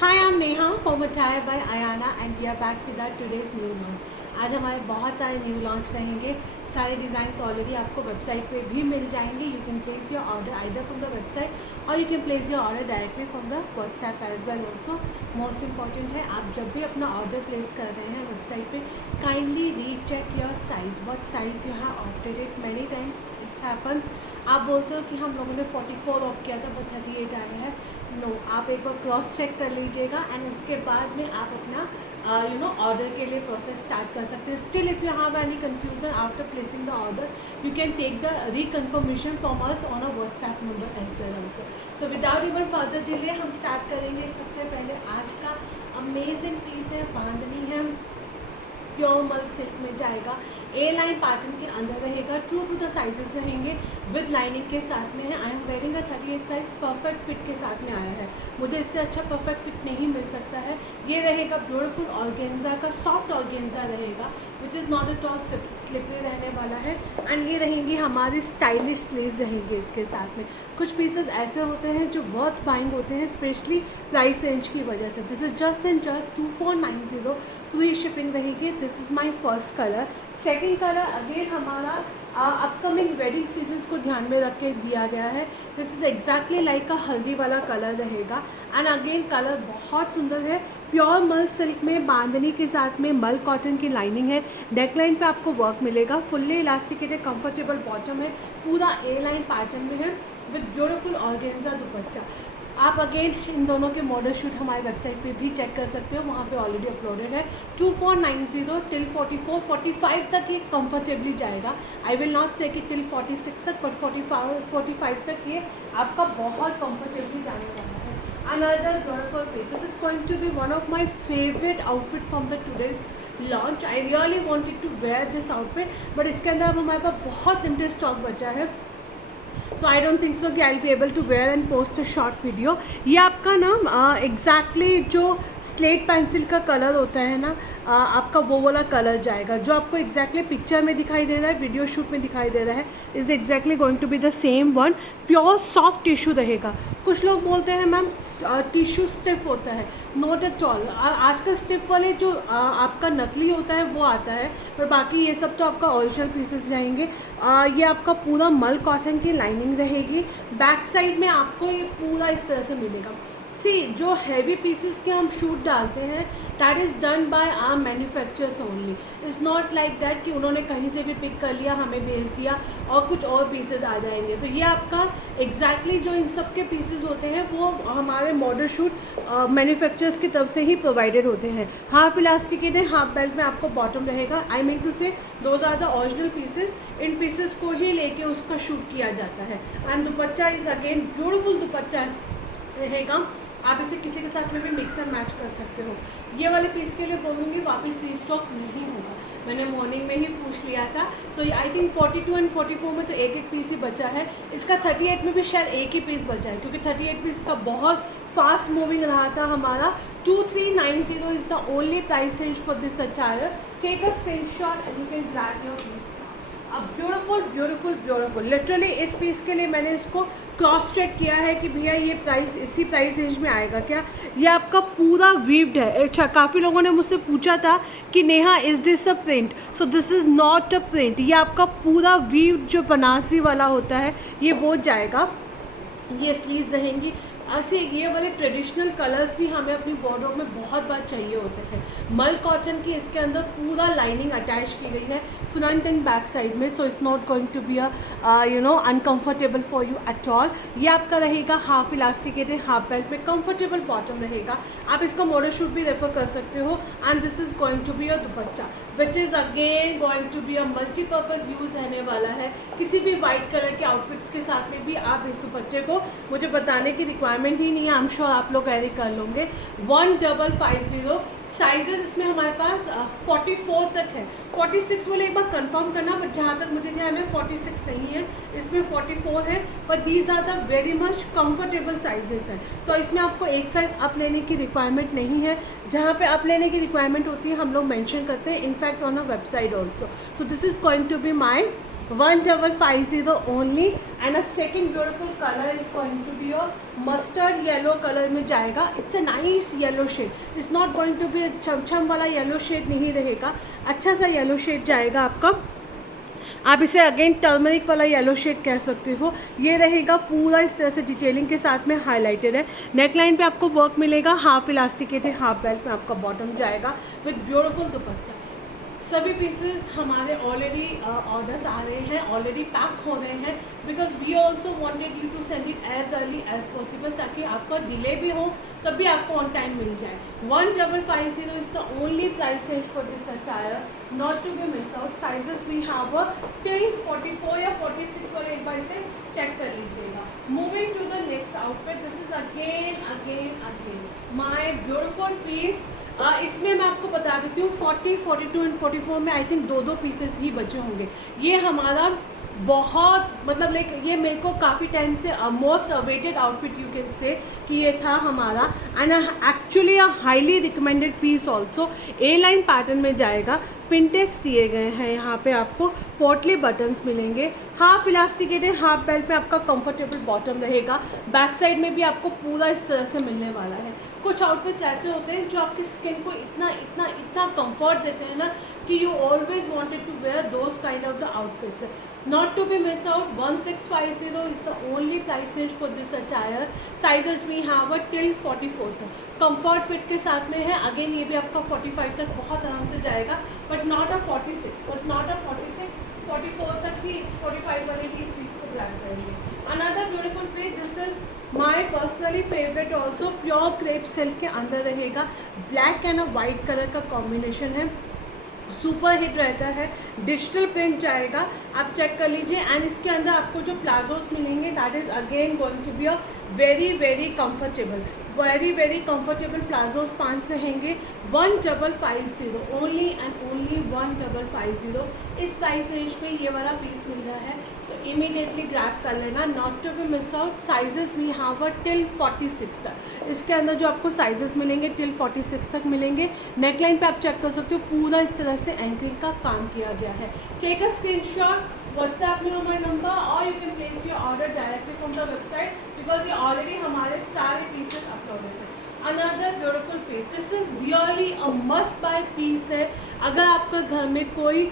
Hi I am Neha from attire by Ayana and we are back with our today's new launch. आज हमारे बहुत सारे new launch रहेंगे। सारे डिज़ाइंस ऑलरेडी आपको वेबसाइट पे भी मिल जाएंगे। You can place your order either from the website और you can place your order directly from the WhatsApp as well also. Most important है, आप जब भी अपना ऑर्डर प्लेस कर रहे हैं वेबसाइट पे, kindly recheck your size, what size you have opted it. Many times it's happens, आप बोलते हो कि हम लोगों ने 44 ऑप्ट किया था बट 38 आया है। नो, आप एक बार क्रॉस चेक कर लीजिएगा एंड उसके बाद में आप अपना ऑर्डर के लिए प्रोसेस स्टार्ट कर सकते हैं। Still if you have any confusion after placing the order, you can take the reconfirmation from us on a WhatsApp number as well also. So without even further delay हम start करेंगे। सबसे पहले आज का amazing piece है, बांधनी है, pure मल silk में जाएगा। ए लाइन पैटर्न के अंदर रहेगा, ट्रू टू द साइजेस रहेंगे, विद लाइनिंग के साथ में है। I am wearing a 38 size, perfect fit के साथ में आया है। मुझे इससे अच्छा परफेक्ट फिट नहीं मिल सकता है। ये रहेगा ब्यूटीफुल ऑर्गेन्जा का, सॉफ्ट ऑर्गेन्जा रहेगा which is not at all slippery रहने वाला है। एंड ये रहेंगी हमारी स्टाइलिश स्लीव्स रहेंगे इसके साथ में। कुछ पीसेस ऐसे होते हैं जो बहुत बाइंग होते हैं, स्पेशली प्राइस रेंज की वजह से। This is just and just 2490, free shipping रहेगी। This is my first colour. Second colour again हमारा अपकमिंग वेडिंग सीजन्स को ध्यान में रख के दिया गया है। दिस इज़ एग्जैक्टली लाइक का हल्दी वाला कलर रहेगा। एंड अगेन कलर बहुत सुंदर है, प्योर मल सिल्क में, बांधनी के साथ में मल कॉटन की लाइनिंग है। नेकलाइन पे आपको वर्क मिलेगा, फुल्ली इलास्टिकेटेड कंफर्टेबल बॉटम है, पूरा ए लाइन पैटर्न में है विद ब्यूटीफुल ऑर्गेन्जा दुपट्टा। आप अगेन इन दोनों के मॉडल शूट हमारी वेबसाइट पे भी चेक कर सकते हो, वहाँ पे ऑलरेडी अपलोडेड है। 2490 टिल 45 तक ये कंफर्टेबली जाएगा। आई विल नॉट से कि टिल 46 तक, बट 45 तक ये आपका बहुत कंफर्टेबली जाने वाला है। Another beautiful piece, this is going to be one of my favourite outfit from the today's launch. I really wanted to wear this outfit, but इसके अंदर अब हमारे पास बहुत लिमिटेड स्टॉक बचा है। सो आई डोंट थिंक सो कि I will be able to wear and post a short video. ये आपका ना एग्जैक्टली जो स्लेट पेंसिल का कलर होता है ना, आपका वो वाला कलर जाएगा जो आपको एग्जैक्टली पिक्चर में दिखाई दे रहा है, वीडियो शूट में दिखाई दे रहा है, is exactly going to be the same one. Pure soft tissue रहेगा। कुछ लोग बोलते हैं मैम टिश्यू स्टिफ होता है, नॉट एट ऑल। आजकल स्टिफ वाले जो आपका नकली होता है वो आता है, पर बाकी ये सब तो आपका ओरिजिनल पीसेस रहेंगे। ये आपका पूरा मल कॉटन की लाइनिंग रहेगी। बैक साइड में आपको ये पूरा इस तरह से मिलेगा। सी, जो हैवी पीसेस के हम शूट डालते हैं, that is done by our manufacturers only. It's not like that कि उन्होंने कहीं से भी पिक कर लिया, हमें भेज दिया और कुछ और पीसेस आ जाएंगे। तो ये आपका एग्जैक्टली जो इन सब के पीसेस होते हैं वो हमारे मॉडल शूट मैन्युफैक्चरर्स की तरफ से ही प्रोवाइडेड होते हैं। हाफ इलास्टिकेट है, हाफ बेल्ट में आपको बॉटम रहेगा। I mean to say those are the original pieces. इन पीसेस को ही लेके उसका शूट किया जाता है। And dupatta is again beautiful dupatta रहेगा। आप इसे किसी के साथ में भी मिक्स एंड मैच कर सकते हो। ये वाले पीस के लिए बोलूँगी वापस रीस्टॉक नहीं होगा, मैंने मॉर्निंग में ही पूछ लिया था। सो आई थिंक 42 एंड 44 में तो एक एक पीस ही बचा है। इसका 38 में भी शायद एक ही पीस बचा है, क्योंकि 38 पीस का बहुत फास्ट मूविंग रहा था हमारा। 2390 is the only price range for this attire. Take a screenshot and you can grab your piece. अब ब्यूटीफुल ब्यूटीफुल ब्यूटीफुल, लिटरली इस पीस के लिए मैंने इसको क्रॉस चेक किया है कि भैया ये प्राइस इसी प्राइस रेंज में आएगा क्या। ये आपका पूरा वीव्ड है। अच्छा, काफ़ी लोगों ने मुझसे पूछा था कि Neha is this a print, so this is not a print. ये आपका पूरा वीव्ड जो बनारसी वाला होता है ये वो जाएगा। ये स्लीव्स रहेंगी। ऐसे ये वाले ट्रेडिशनल कलर्स भी हमें अपनी वार्डरोब में बहुत बार चाहिए होते हैं। मल कॉटन की इसके अंदर पूरा लाइनिंग अटैच की गई है फ्रंट एंड बैक साइड में, so it's not going to be uncomfortable for you at all. ये आपका रहेगा हाफ इलास्टिकेटेड, हाफ बेल्ट में कंफर्टेबल बॉटम रहेगा। आप इसका मॉडल शूट भी रेफर कर सकते हो। And this is going to be a dupatta which is again going to be a multipurpose use रहने वाला है। किसी भी वाइट कलर के आउटफिट्स के साथ में भी आप इस दुपट्टे को, मुझे बताने की रिक्वायरमेंट ही नहीं है, आई एम श्योर आप लोग कैरी कर लोगे। 1550 साइजेस इसमें हमारे पास 44 तक है। 46 बोले एक बार कंफर्म करना, बट जहाँ तक मुझे ध्यान है 46 नहीं है, इसमें 44 है। पर these are the very much comfortable sizes हैं। सो इसमें आपको एक साइज अप लेने की रिक्वायरमेंट नहीं है। जहाँ पे अप लेने की रिक्वायरमेंट होती है हम लोग मेंशन करते हैं, in fact on a website also. So this is going to be my 1550 only. And a second beautiful colour is going to be your mustard yellow colour में जाएगा. It's a nice yellow shade. It's not going to be छम वाला yellow shade नहीं रहेगा, अच्छा सा yellow shade जाएगा आपका. आप इसे अगेन टर्मरिक वाला येलो शेड कह सकते हो. ये रहेगा पूरा इस तरह से डिटेलिंग के साथ में हाईलाइटेड है. नेकलाइन पे आपको वर्क मिलेगा, हाफ इलास्टिकेटेड हाफ बेल्ट में आपका बॉटम जाएगा विद ब्यूटीफुल दुपट्टा. सभी पीसेस हमारे ऑलरेडी ऑर्डर्स आ रहे हैं, ऑलरेडी पैक हो रहे हैं, because we also wanted you to send it as early as possible, ताकि आपका डिले भी हो तब भी आपको ऑन टाइम मिल जाए. 1550 is the only price range for this attire, not to be miss out. Sizes we have till 44 या 46 और एक बार से चेक कर लीजिएगा. Moving to the next outfit, this is again my beautiful piece. इसमें मैं आपको बता देती हूँ 40, 42 एंड 44 में आई थिंक दो पीसेस ही बचे होंगे. ये हमारा बहुत मतलब लाइक ये मेरे को काफ़ी टाइम से most awaited outfit you can say कि ये था हमारा, and actually a highly recommended piece also. A line pattern में जाएगा, पिनटेक्स दिए गए हैं, यहाँ पे आपको पोटली बटन्स मिलेंगे, हाफ इलास्टिकेटेड हाफ बेल्ट पे आपका कंफर्टेबल बॉटम रहेगा. बैक साइड में भी आपको पूरा इस तरह से मिलने वाला है. कुछ आउटफिट्स ऐसे होते हैं जो आपकी स्किन को इतना कंफर्ट देते हैं ना कि you always wanted to wear those kind of the outfits. Not to be miss out, 1650 is the only price range for this attire. Sizes we have till 44 तक. कंफर्ट फिट के साथ में है. अगेन ये भी आपका 45 तक बहुत आराम से जाएगा, बट नॉट अ 46, 44 तक ही 45 वाले ही इस पीस को ब्लैक करेंगे. Another beautiful piece, this is my personally favourite also. Pure crepe silk के अंदर रहेगा, black and a white colour का कॉम्बिनेशन है, सुपर हिट रहता है. डिजिटल प्रिंट जाएगा, आप चेक कर लीजिए. एंड इसके अंदर आपको जो प्लाजोस मिलेंगे that is again going to be a very comfortable palazzos पांच रहेंगे. 1550 ओनली एंड ओनली 1550. इस प्राइस रेंज में ये वाला पीस मिल रहा है, तो इमीडिएटली ग्रैब कर लेना, not to be miss out. Sizes we have till 46 तक. इसके अंदर जो आपको साइजेस मिलेंगे टिल 46 तक मिलेंगे. नेकलाइन पे आप चेक कर सकते हो, पूरा इस तरह से एंकरिंग का काम किया गया है. टेक अ स्क्रीनशॉट, व्हाट्सएप में माय नंबर, और you can place your order directly from the website, because ये ऑलरेडी हमारे सारे पीसेस अपलोडेड हैं. Another beautiful piece, this is really a must buy piece है. अगर आपका घर में कोई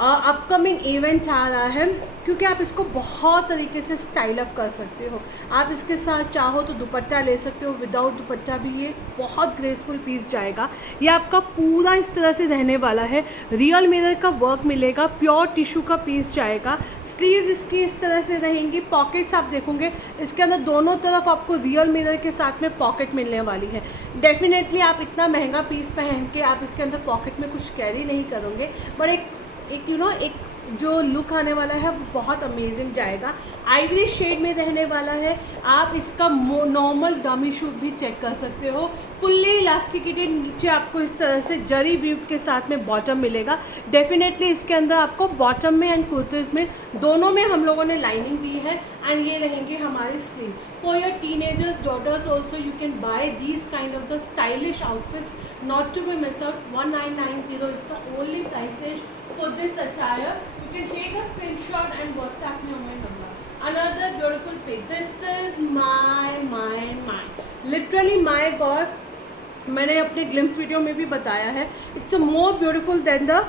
अपकमिंग इवेंट आ रहा है, क्योंकि आप इसको बहुत तरीके से स्टाइल अप कर सकते हो. आप इसके साथ चाहो तो दुपट्टा ले सकते हो, विदाउट दुपट्टा भी ये बहुत ग्रेसफुल पीस जाएगा. ये आपका पूरा इस तरह से रहने वाला है, रियल मिरर का वर्क मिलेगा, प्योर टिश्यू का पीस जाएगा. स्लीव्स इसकी इस तरह से रहेंगी. पॉकेट्स आप देखोगे इसके अंदर दोनों तरफ आपको रियल मिरर के साथ में पॉकेट मिलने वाली है. डेफिनेटली आप इतना महंगा पीस पहन के आप इसके अंदर पॉकेट में कुछ कैरी नहीं करोगे, बट एक एक जो लुक आने वाला है वो बहुत अमेजिंग जाएगा. आइवरी शेड में रहने वाला है. आप इसका नॉर्मल डमी शूट भी चेक कर सकते हो. फुल्ली इलास्टिकेटेड, नीचे आपको इस तरह से जरी वीव के साथ में बॉटम मिलेगा. डेफिनेटली इसके अंदर आपको बॉटम में एंड कुर्तीज़ में दोनों में हम लोगों ने लाइनिंग दी है. एंड ये रहेंगी हमारी sleeve. For your teenagers daughters also you can buy these kind of the stylish outfits, not to be miss out. 1990 is the only price range for this attire. You can take a screenshot and WhatsApp me on my number. Another beautiful pic. This is my literally my God. मैंने अपने glimpse video में भी बताया है, it's a more beautiful then the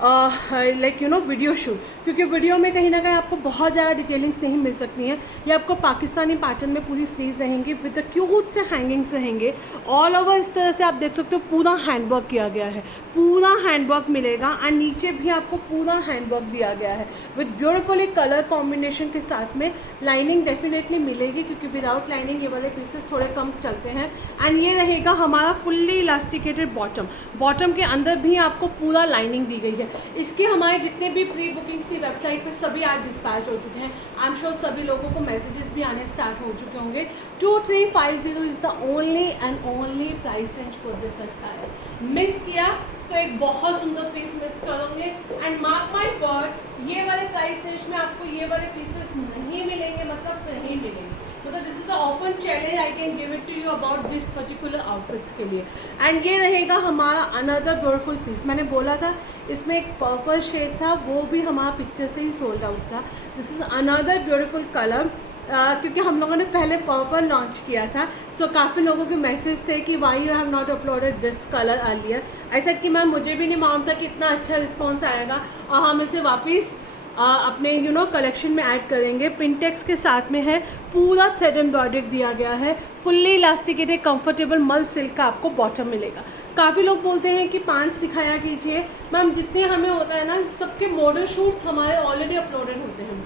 like video shoot, क्योंकि video में कहीं ना कहीं आपको बहुत ज़्यादा डिटेलिंग्स नहीं मिल सकती हैं. ये आपको पाकिस्तानी पैटर्न में पूरी स्लीव्स रहेंगी, विद द क्यूट से हैंगिंग्स रहेंगे ऑल ओवर. इस तरह से आप देख सकते हो पूरा हैंडवर्क किया गया है, पूरा हैंडवर्क मिलेगा. एंड नीचे भी आपको पूरा हैंडवर्क दिया गया है विद ब्यूटीफुली कलर कॉम्बिनेशन के साथ में. लाइनिंग डेफिनेटली मिलेगी, क्योंकि विदाउट लाइनिंग ये वाले पीसेस थोड़े कम चलते हैं. एंड ये रहेगा हमारा फुल्ली इलास्टिकेटेड बॉटम. बॉटम के अंदर भी आपको पूरा लाइनिंग दी गई है. इसके हमारे जितने भी प्री बुकिंग्स थी वेबसाइट पे सभी आज डिस्पैच हो चुके हैं. आई एम श्योर सभी लोगों को मैसेजेस भी आने स्टार्ट हो चुके होंगे. 2350 is the only and only price range for this attire. Miss किया तो एक बहुत सुंदर पीस मिस करोगे. एंड मार्क माई गॉड, ये वाले प्राइस रेंज में आपको ये वाले पीसेस नहीं मिलेंगे, मतलब नहीं मिलेंगे. मतलब this is a open challenge I can give it to you about this particular outfits के लिए। एंड ये रहेगा हमारा अनदर ब्यूटीफुल पीस। मैंने बोला था इसमें एक पर्पल शेड था, वो भी हमारा पिक्चर से ही सोल्ड आउट था। This is another beautiful colour. क्योंकि हम लोगों ने पहले पर्पल लॉन्च किया था, सो काफ़ी लोगों के मैसेज थे कि why you have not uploaded this colour earlier. ऐसा कि मैम मुझे भी नहीं मालूम था कि इतना अच्छा रिस्पॉन्स आएगा, और हम इसे वापस अपने कलेक्शन में ऐड करेंगे। पिंटेक्स के साथ में है, पूरा थ्रेड एम्ब्रॉयडर्ड दिया गया है, फुल्ली इलास्टिकेटेड कंफर्टेबल मल सिल्क का आपको बॉटम मिलेगा। काफ़ी लोग बोलते हैं कि 5 दिखाया कीजिए। मैम जितने हमें होता है ना, सबके मॉडल शूट्स हमारे ऑलरेडी अपलोडेड होते हैं,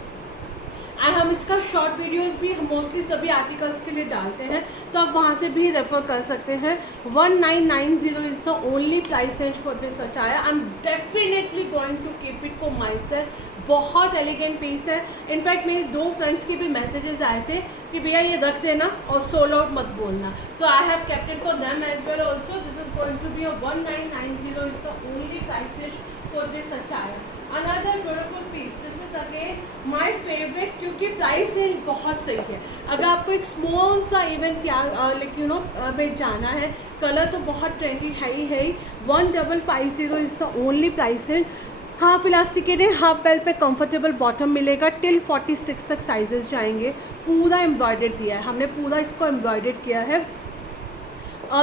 एंड हम इसका शॉर्ट वीडियोस भी हम मोस्टली सभी आर्टिकल्स के लिए डालते हैं, तो आप वहाँ से भी रेफ़र कर सकते हैं। 1990 is the only price range for this attire. I am definitely going to keep it for myself. बहुत एलिगेंट पीस है। इनफैक्ट मेरे 2 फ्रेंड्स के भी मैसेजेस आए थे कि भैया ये रख देना और सोल्ड आउट मत बोलना, so I have kept it for them as well also. This is going to be a 1990 is the only price range for this attire. Another beautiful piece, this is again my favourite, क्योंकि price range बहुत सही है। अगर आपको एक small सा event में जाना है, कलर तो बहुत ट्रेंडी है ही। 1550 is the only price range. Half elasticated, half belt पे कंफर्टेबल बॉटम मिलेगा। टिल 46 तक साइजेस जाएंगे। पूरा एम्ब्रॉयडर्ड दिया है हमने, पूरा इसको एम्ब्रॉयडर्ड किया है।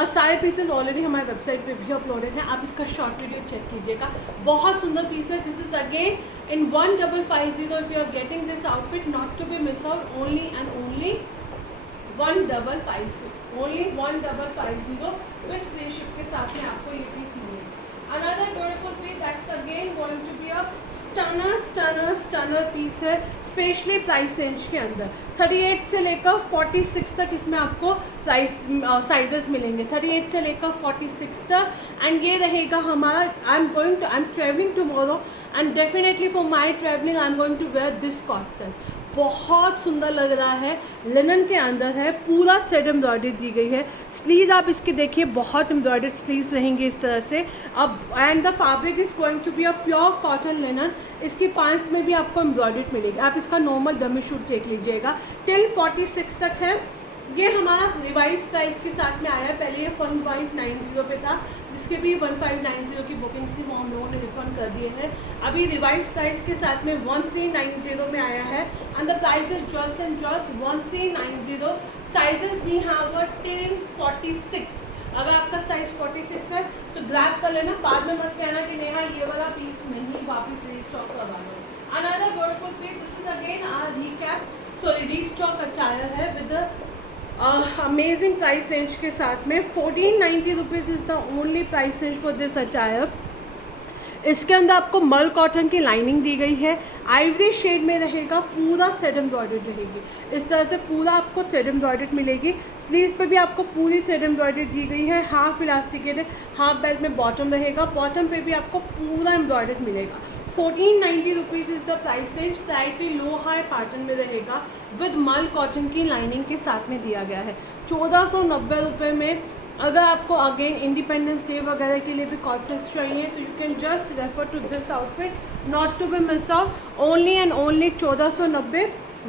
सारे पीसेज ऑलरेडी हमारे वेबसाइट पे भी अपलोडेड हैं, आप इसका शॉर्ट वीडियो चेक कीजिएगा। बहुत सुंदर पीस है। This is again in 1550। If you are getting this outfit, not to be miss out, only and only 1550, only 1550 with free ship के साथ में आपको ये पीस मिलेगा। Another beautiful piece that's again going to be a stunner piece है, specially price range के अंदर। 38 से लेकर 46 तक इसमें आपको प्राइस साइजेस मिलेंगे, 38 से लेकर 46 तक। एंड ये रहेगा हमारा, I am travelling tomorrow and definitely for my travelling I am going to wear this coord set. बहुत सुंदर लग रहा है, लिनन के अंदर है, पूरा थ्रेड एम्ब्रॉयडरी दी गई है। स्लीव आप इसके देखिए, बहुत एम्ब्रॉयडर्ड स्लीव्स रहेंगे इस तरह से। अब and the fabric is going to be a pure cotton linen. इसकी पांच में भी आपको एम्ब्रॉयडर्ड मिलेगी। आप इसका नॉर्मल डमी शूट देख लीजिएगा। टिल 46 तक है। ये हमारा रिवाइज प्राइस के साथ में आया है। पहले ये 1.90 पे था, जिसके भी 1590 की बुकिंग्स थी वो हम लोगों ने रिफंड कर दिए हैं। अभी रिवाइज प्राइस के साथ में 1390 में आया है, and the price is just and just 1390। Sizes भी हैव टिल 46। अगर आपका साइज 46 है तो ग्रैब कर लेना, बाद में मत कहना कि नेहा ये वाला पीस नहीं, वापस रीस्टॉक करवा लो। Another beautiful piece, this is again our restock attire है विद अमेजिंग प्राइस रेंज के साथ में। 1490 rupees is the only price range for this attire. इसके अंदर आपको मल कॉटन की लाइनिंग दी गई है, आइवरी शेड में रहेगा, पूरा थ्रेड एम्ब्रॉयडर्ड रहेगी। इस तरह से पूरा आपको थ्रेड एम्ब्रॉयडर्ड मिलेगी। स्लीव्स पे भी आपको पूरी थ्रेड एम्ब्रॉयडर्ड दी गई है। हाफ इलास्टिकेटेड, हाफ बेल्ट में बॉटम रहेगा, बॉटम पे भी आपको पूरा एम्ब्रॉयडर्ड मिलेगा। 1490 rupees is the price range. Slightly low high pattern में रहेगा विद मल कॉटन की लाइनिंग के साथ में दिया गया है। 1490 रुपये में अगर आपको अगेन इंडिपेंडेंस डे वगैरह के लिए भी कॉट सेट्स चाहिए तो you can just refer to this outfit, not to be miss out. Only and only 1490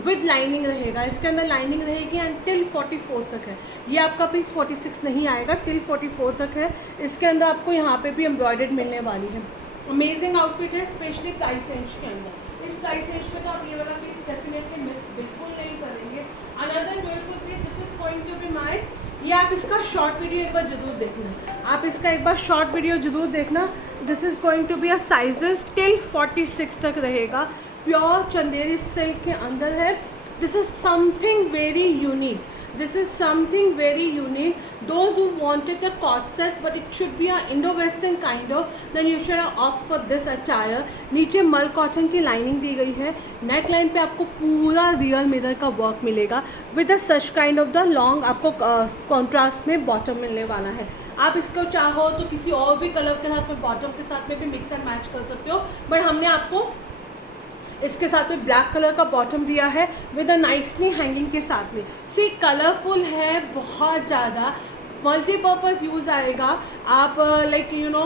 with lining रहेगा। इसके अंदर लाइनिंग रहेगी एंड टिल 44 तक है। ये आपका पीस 46 नहीं आएगा, टिल 44 तक है। इसके अंदर आपको यहाँ पे भी एम्ब्रॉयडर्ड मिलने वाली है। अमेजिंग आउटफिट है, स्पेशली प्राइस रेंज के अंदर। इस प्राइस रेंज में तो आप ये वाला पीस डेफिनेटली मिस बिल्कुल नहीं करेंगे। Another beautiful piece, this is going to be my, ये आप इसका शॉर्ट वीडियो एक बार जरूर देखना, आप इसका एक बार शॉर्ट वीडियो जरूर देखना। This is going to be a sizes till 46 तक रहेगा। प्योर चंदेरी सिल्क के अंदर है। This is something very unique, this is something very unique. Those who wanted a corset but it should be a Indo-Western kind of, then you should opt for this attire. नीचे मल cotton की lining दी गई है। Neck line पे आपको पूरा real mirror का work मिलेगा with such kind of the long, आपको कॉन्ट्रास्ट में बॉटम मिलने वाला है। आप इसको चाहो तो किसी और भी कलर के साथ में बॉटम के साथ में भी मिक्स एंड मैच कर सकते हो, बट हमने आपको इसके साथ में ब्लैक कलर का बॉटम दिया है विद अ नाइसली हैंगिंग के साथ में। सी कलरफुल है बहुत ज़्यादा, मल्टीपर्पज़ यूज़ आएगा। आप लाइक यू नो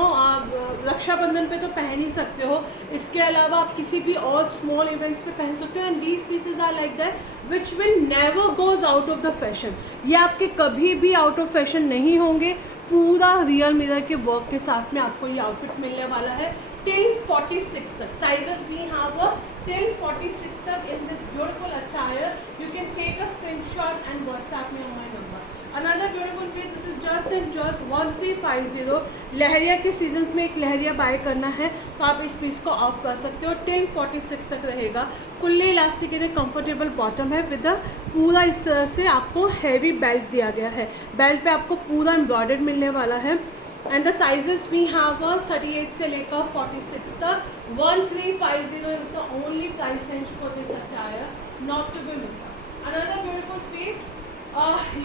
रक्षाबंधन पे तो पहन ही सकते हो, इसके अलावा आप किसी भी और स्मॉल इवेंट्स पे पहन सकते हो। And these pieces are like that which will never goes out of the fashion. ये आपके कभी भी आउट ऑफ फैशन नहीं होंगे। पूरा रियल मिरर के वर्क के साथ में आपको ये आउटफिट मिलने वाला है टिल 46 तक। साइजेस भी यहाँ पर टिल 46 तक in this beautiful attire. You can take a screenshot and WhatsApp में my number. Another beautiful piece, this is just and just 1350। Leheriya के सीजन्स में एक लहरिया बाय करना है तो आप इस पीस को ऑफ कर सकते हो। टिल 46 तक रहेगा। फुल्ली इलास्टिकेटेड कंफर्टेबल बॉटम है विद पूरा इस तरह से आपको हैवी बेल्ट दिया गया है। बेल्ट पे आपको पूरा एम्ब्रॉयडर्ड मिलने वाला है। And the sizes we have 38 से लेकर 46 तक। 1350 is the only price range for this attire, not to be miss. Another beautiful piece,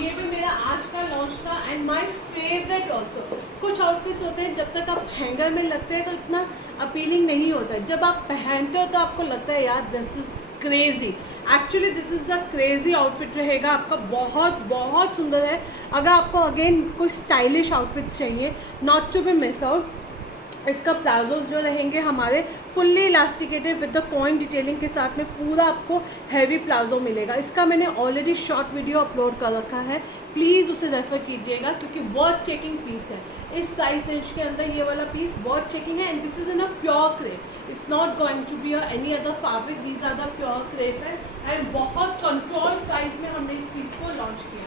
ये भी मेरा आज का लॉन्च था एंड माय फेवरेट ऑल्सो। कुछ आउटफिट्स होते हैं जब तक आप हैंगर में लगते हैं तो इतना अपीलिंग नहीं होता है, जब आप पहनते हो तो आपको लगता है यार this is crazy. Actually this is a crazy outfit रहेगा आपका, बहुत बहुत सुंदर है। अगर आपको अगेन कुछ स्टाइलिश आउटफिट्स चाहिए, not to be miss out. इसका प्लाजोज जो रहेंगे हमारे fully elasticated with the coin detailing के साथ में पूरा आपको हैवी प्लाजो मिलेगा। इसका मैंने ऑलरेडी शॉर्ट वीडियो अपलोड कर रखा है, प्लीज़ उसे रेफर कीजिएगा क्योंकि वर्थ चेकिंग पीस है। इस प्राइस रेंज के अंदर ये वाला पीस वर्थ चेकिंग है। And this is in a pure crepe, it's not going to be any other fabric, these are the pure crepe है। एंड बहुत कंट्रोल प्राइस में हमने इस पीस को लॉन्च किया है।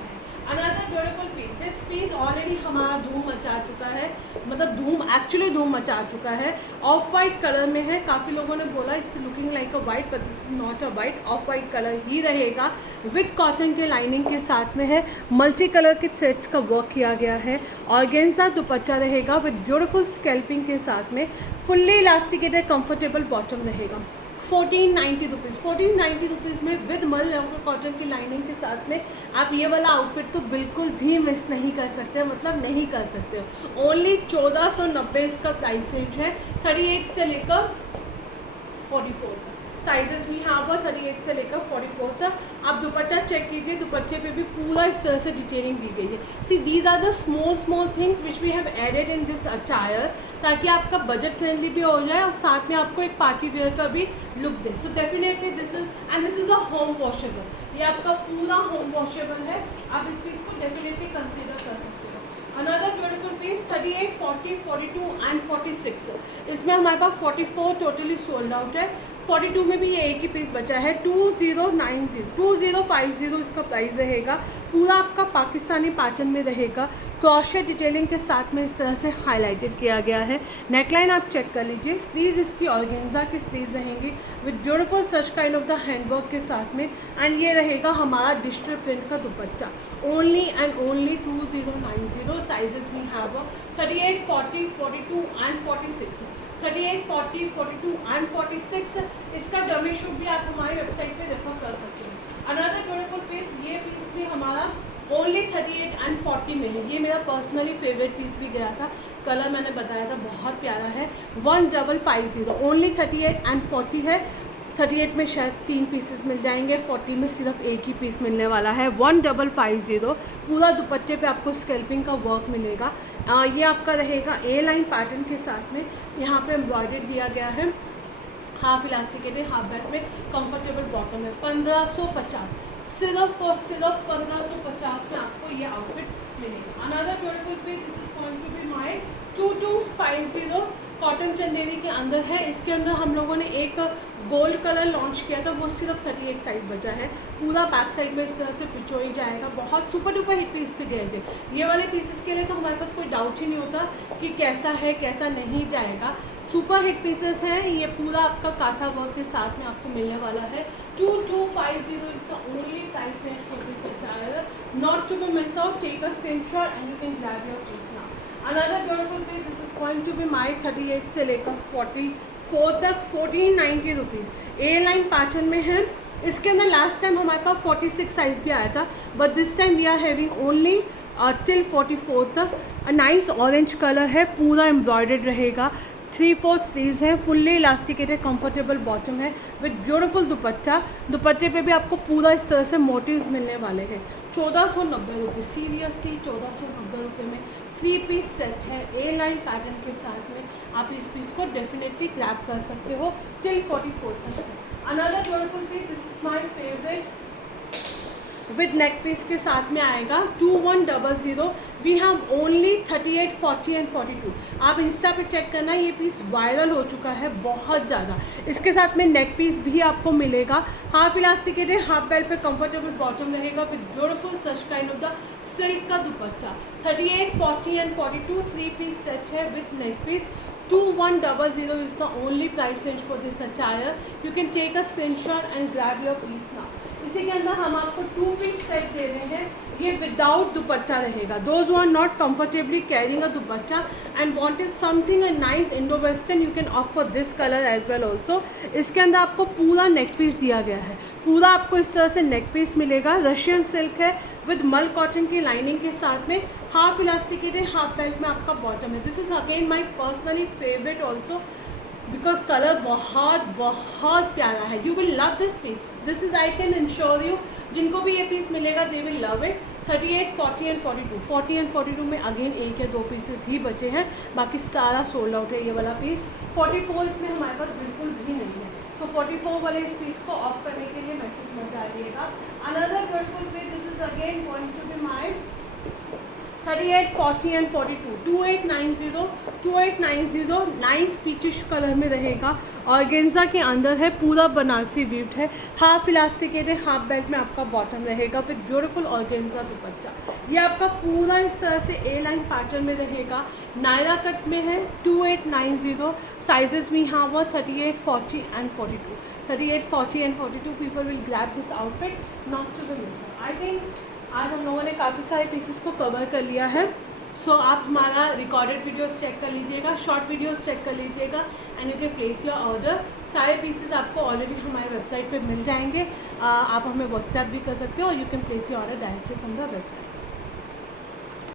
Another beautiful piece, this piece already हमारा धूम मचा चुका है, मतलब एक्चुअली धूम मचा चुका है। ऑफ वाइट कलर में है। काफ़ी लोगों ने बोला it's looking like a white, but this is not a white, off white colour ही रहेगा। विद कॉटन के लाइनिंग के साथ में है, मल्टी कलर के थ्रेड्स का वर्क किया गया है। ऑर्गेन्जा दुपट्टा रहेगा विद ब्यूटीफुल स्कैल्पिंग के साथ में। फुल्ली इलास्टिकेटेड कंफर्टेबल बॉटम रहेगा। 1490 रुपीज़। 1490 रुपीज़ में विद मल कॉटन की लाइनिंग के साथ में आप ये वाला आउटफिट तो बिल्कुल भी मिस नहीं कर सकते, मतलब नहीं कर सकते। ओनली 1490 इसका प्राइस रेंज है। 38 से लेकर 44 तक साइजेस भी यहाँ पर 38 से लेकर 44 तक। आप दुपट्टा चेक कीजिए, दुपट्टे पे भी पूरा इस तरह से डिटेलिंग दी गई है। See these are the small things which we have added in this attire, ताकि आपका बजट फ्रेंडली भी हो जाए और साथ में आपको एक पार्टी वेयर का भी look they. So definitely this is a home washable. ये आपका पूरा होम वॉशेबल है, आप इस पीस को डेफिनेटली कंसिडर कर सकते हो। Another beautiful piece 38, 40, 42 and 46। इसमें हमारे पास 44 टोटली सोल्ड आउट है। 42 में भी ये एक ही पीस बचा है। 2050 इसका प्राइस रहेगा। पूरा आपका पाकिस्तानी पैटर्न में रहेगा। क्रॉशेट डिटेलिंग के साथ में इस तरह से हाईलाइटेड किया गया है। नेकलाइन आप चेक कर लीजिए। स्लीव्स इसकी ऑर्गेन्जा की स्लीव्स रहेंगी with beautiful such kind of the handwork के साथ में। एंड ये रहेगा हमारा डिजिटल प्रिंट का दुपट्टा। Only and only 2090। साइजेस भी हैव 38, 40, 42 एंड 46। 38, 40, 42 एंड 46। इसका डमी शूट भी आप हमारी वेबसाइट पे रेफर कर सकते हैं। अनदर ब्यूटीफुल पीस, ये पीस भी हमारा ओनली 38 एंड 40 में है। ये मेरा पर्सनली फेवरेट पीस भी गया था, कलर मैंने बताया था बहुत प्यारा है। 1550 ओनली 38 एंड 40 है। 38 में शायद 3 पीसेस मिल जाएंगे, 40 में सिर्फ एक ही पीस मिलने वाला है। 1550। पूरा दुपट्टे पे आपको स्कैल्पिंग का वर्क मिलेगा। ये आपका रहेगा ए लाइन पैटर्न के साथ में। यहाँ पे एम्ब्रॉयडर्ड दिया गया है। हाफ इलास्टिकेटेड हाफ बेल्ट में कंफर्टेबल बॉटम है। 1550 सिर्फ और सिर्फ 1550 में आपको ये आउटफिट मिलेगा। Another beautiful piece, this is going to be my 2250। Cotton Chanderi के अंदर है। इसके अंदर हम लोगों ने एक गोल्ड कलर लॉन्च किया था, वो सिर्फ 38 साइज़ बचा है। पूरा बैक साइड में इस तरह से पिचोई जाएगा। बहुत सुपर डुपर हिट पीस से गए थे ये वाले पीसेस के लिए, तो हमारे पास कोई डाउट ही नहीं होता कि कैसा है कैसा नहीं जाएगा। सुपर हिट पीसेस हैं। ये पूरा आपका काथा वर्क के साथ में आपको मिलने वाला है। 2250 is the only price range for this attire, not to be miss out. Take a screenshot and you can grab your piece now. Another beautiful piece, this is going to be my 38 से लेकर 44 तक। 1490 rupees. ए line pattern में है। इसके अंदर last time हमारे पास 46 size भी आया था, but this time we are having only till 44 तक। नाइस ऑरेंज कलर है, पूरा एम्ब्रॉयडर्ड रहेगा। 3/4 स्लीव्स हैं, फुल्ली इलास्टिकेटेड कंफर्टेबल बॉटम है विद ब्यूटीफुल दुपट्टा। दुपट्टे पे भी आपको पूरा इस तरह से मोटिव्स मिलने वाले हैं। 1490 रुपये, सीरियसली 1490 रुपये में 3 पीस सेट है ए लाइन पैटर्न के साथ में। आप इस पीस को डेफिनेटली ग्रैब कर सकते हो टिल 44 तक। Another beautiful piece, this is my favourite, with neck piece के साथ में आएगा 2100। We have only 38, 40 and 42। आप इंस्टा पे चेक करना, ये पीस वायरल हो चुका है बहुत ज़्यादा। इसके साथ में नेक पीस भी आपको मिलेगा, हाफ इलास्टिकेटेड, हाफ बेल्ट पे कंफर्टेबल बॉटम रहेगा with beautiful such kind of the silk का दुपट्टा। 38, 40 एंड 42 3 पीस सेट है with neck piece. 2100 is the only price range for this attire. You can take a screenshot and grab your piece now. इसी के अंदर हम आपको 2 piece set दे रहे हैं, ये विदाउट दुपट्टा रहेगा। Those who are not comfortably carrying a dupatta and wanted something a nice Indo western, you can opt for this colour as well also. इसके अंदर आपको पूरा नेक पीस दिया गया है, पूरा आपको इस तरह से नेक पीस मिलेगा। रशियन सिल्क है विद मल कॉटन की लाइनिंग के साथ में, हाफ इलास्टिकेटेड, हाफ बेल्ट में आपका बॉटम है। This is again my personally favourite also because colour बहुत बहुत प्यारा है। You will love this piece, this is I can ensure you, जिनको भी ये पीस मिलेगा they will love it. 38, 40 and 42, 40 and 42 में अगेन 1 या 2 पीसेस ही बचे हैं, बाकी सारा सोल्ड आउट है ये वाला पीस। 44 इसमें हमारे पास बिल्कुल भी नहीं है, सो 44 वाले इस पीस को ऑफ करने के लिए मैसेज मत डालिएगा। Another beautiful piece, this is again going to be my 38, 40 and 42, 2890, 2890 nice peachish colour में रहेगा। ऑर्गेन्जा के अंदर है, पूरा बनारसी वीव्ड है, हाफ इलास्टिकेटेड, हाफ बेल्ट में आपका बॉटम रहेगा विद ब्यूटीफुल ऑर्गेन्जा दुपट्टा। ये आपका पूरा इस तरह से ए लाइन पैटर्न में रहेगा, नायरा कट में है। 2890 sizes we have 38, 40 and 42। 38, 40 and 42 people will grab this outfit not to the miss. I think आज हम लोगों ने काफ़ी सारे पीसेस को कवर कर लिया है। सो आप हमारा रिकॉर्डेड वीडियोस चेक कर लीजिएगा, शॉर्ट वीडियोस चेक कर लीजिएगा and you can place your order. सारे पीसेस आपको ऑलरेडी हमारे वेबसाइट पे मिल जाएंगे। आप हमें व्हाट्सएप भी कर सकते हो और you can place your order directly from the website.